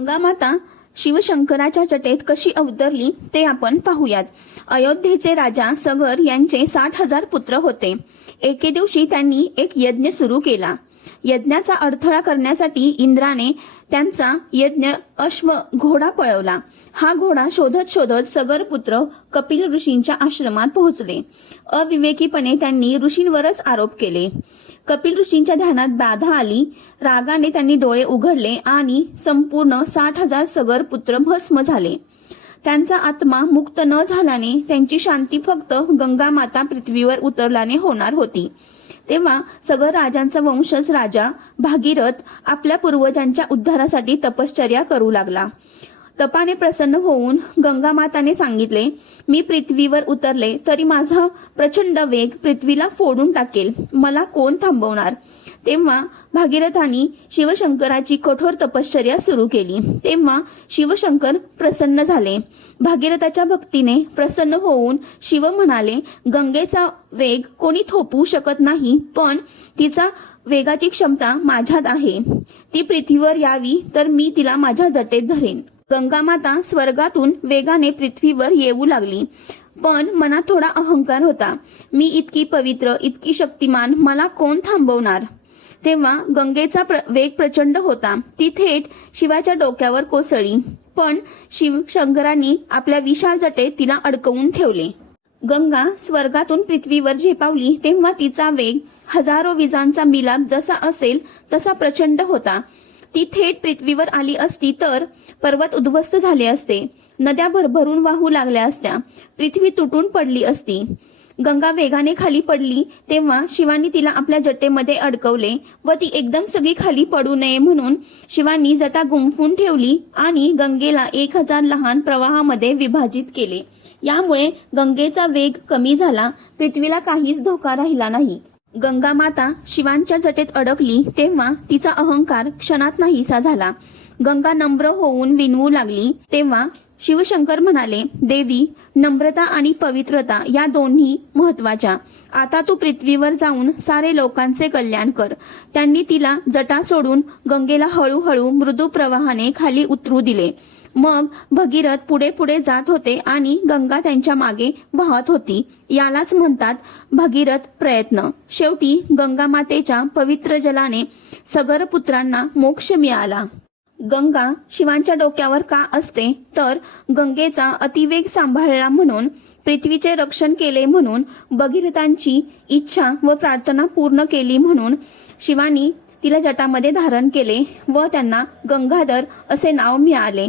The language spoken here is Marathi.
गंगामाता शिवशंकराच्या जटेत कशी अवतरली ते आपण पाहूयात। अयोध्येचे राजा सगर यांचे 60,000 पुत्र होते। एके दिवशी त्यांनी एक यज्ञ सुरू केला। यज्ञाचा अडथळा करण्यासाठी इंद्राने त्यांचा यज्ञ अश्व घोडा पळवला। हा घोडा शोधत शोधत सगर पुत्र कपिल ऋषींच्या आश्रमात पोहोचले। अविवेकीपणे त्यांनी ऋषींवरच आरोप केले। कपिल ऋषींच्या ध्यानात बाधा आली। रागाने त्यांनी डोळे उघडले आणि संपूर्ण 60,000 सगर पुत्र भस्म झाले। त्यांचा आत्मा मुक्त न झाल्याने त्यांची शांती फक्त गंगामाता पृथ्वीवर उतरल्याने होणार होती। तेव्हा सगर राजांचा वंशज राजा भागीरथ आपल्या पूर्वजांच्या उद्धारासाठी तपश्चर्या करू लागला। तपाने प्रसन्न होऊन गंगामाताने सांगितले, मी पृथ्वीवर उतरले तरी माझा प्रचंड वेग पृथ्वीला फोडून टाकेल, मला कोण थांबवणार। तेव्हा भागीरथांनी शिवशंकराची कठोर तपश्चर्या सुरू केली। तेव्हा शिवशंकर प्रसन्न झाले। भागीरथाच्या भक्तीने प्रसन्न होऊन शिव म्हणाले, गंगेचा वेग कोणी थोपवू शकत नाही, पण तिचा वेगाची क्षमता माझ्यात आहे। ती पृथ्वीवर यावी तर मी तिला माझ्या जटेत धरेन। गंगामाता स्वर्गातून वेगाने पृथ्वीवर येऊ लागली, पण मनात थोडा अहंकार होता। मी इतकी पवित्र, इतकी शक्तिमान, मला कोण थांबवणार। तेव्हा गंगेचा वेग प्रचंड होता। ती थेट शिवाच्या डोक्यावर कोसळली, पण शिवशंकरांनी आपल्या विशाल जटेत तिला अडकवून ठेवले। गंगा स्वर्गातून पृथ्वीवर झेपावली तेव्हा तिचा वेग हजारो विजांचा मिलाप जसा असेल तसा प्रचंड होता। ती थेट पृथ्वीवर आली असती तर पर्वत उद्ध्वस्त झाले असते, नद्या भरभरून वाहू लागल्या असत्या, पृथ्वी तुटून पडली असती। गंगा वेगाने खाली पडली तेव्हा शिवानी तिला आपल्या जटेमध्ये अडकवले व ती एकदम सगळी खाली पडू नये म्हणून शिवानी जटा गुंफून ठेवली आणि गंगेला 1000 लहान प्रवाहामध्ये विभाजित केले। यामुळे गंगेचा वेग कमी झाला, पृथ्वीला काहीच धोका राहिला नाही। गंगामाता शिवांच्या जटेत अडकली तेव्हा तिचा अहंकार क्षणात नाहीसा झाला। गंगा नम्र होऊन विनवू लागली तेव्हा शिवशंकर म्हणाले, देवी, नम्रता आणि पवित्रता या दोन्ही महत्वाच्या। आता तू पृथ्वीवर जाऊन सारे लोकांचे कल्याण कर। त्यांनी तिला जटा सोडून गंगेला हळूहळू मृदू प्रवाहाने खाली उतरू दिले। मग भगीरथ पुढे पुढे जात होते आणि गंगा त्यांच्या मागे वाहत होती। यालाच म्हणतात भगीरथ प्रयत्न। शेवटी गंगामातेच्या पवित्र जलाने सगर पुत्रांना मोक्ष मिळाला। गंगा शिवांच्या डोक्यावर का असते तर गंगेचा अतिवेग सांभाळला म्हणून, पृथ्वीचे रक्षण केले म्हणून, भगीरथांची इच्छा व प्रार्थना पूर्ण केली म्हणून शिवानी तिला जटामध्ये धारण केले व त्यांना गंगाधर असे नाव मिळाले।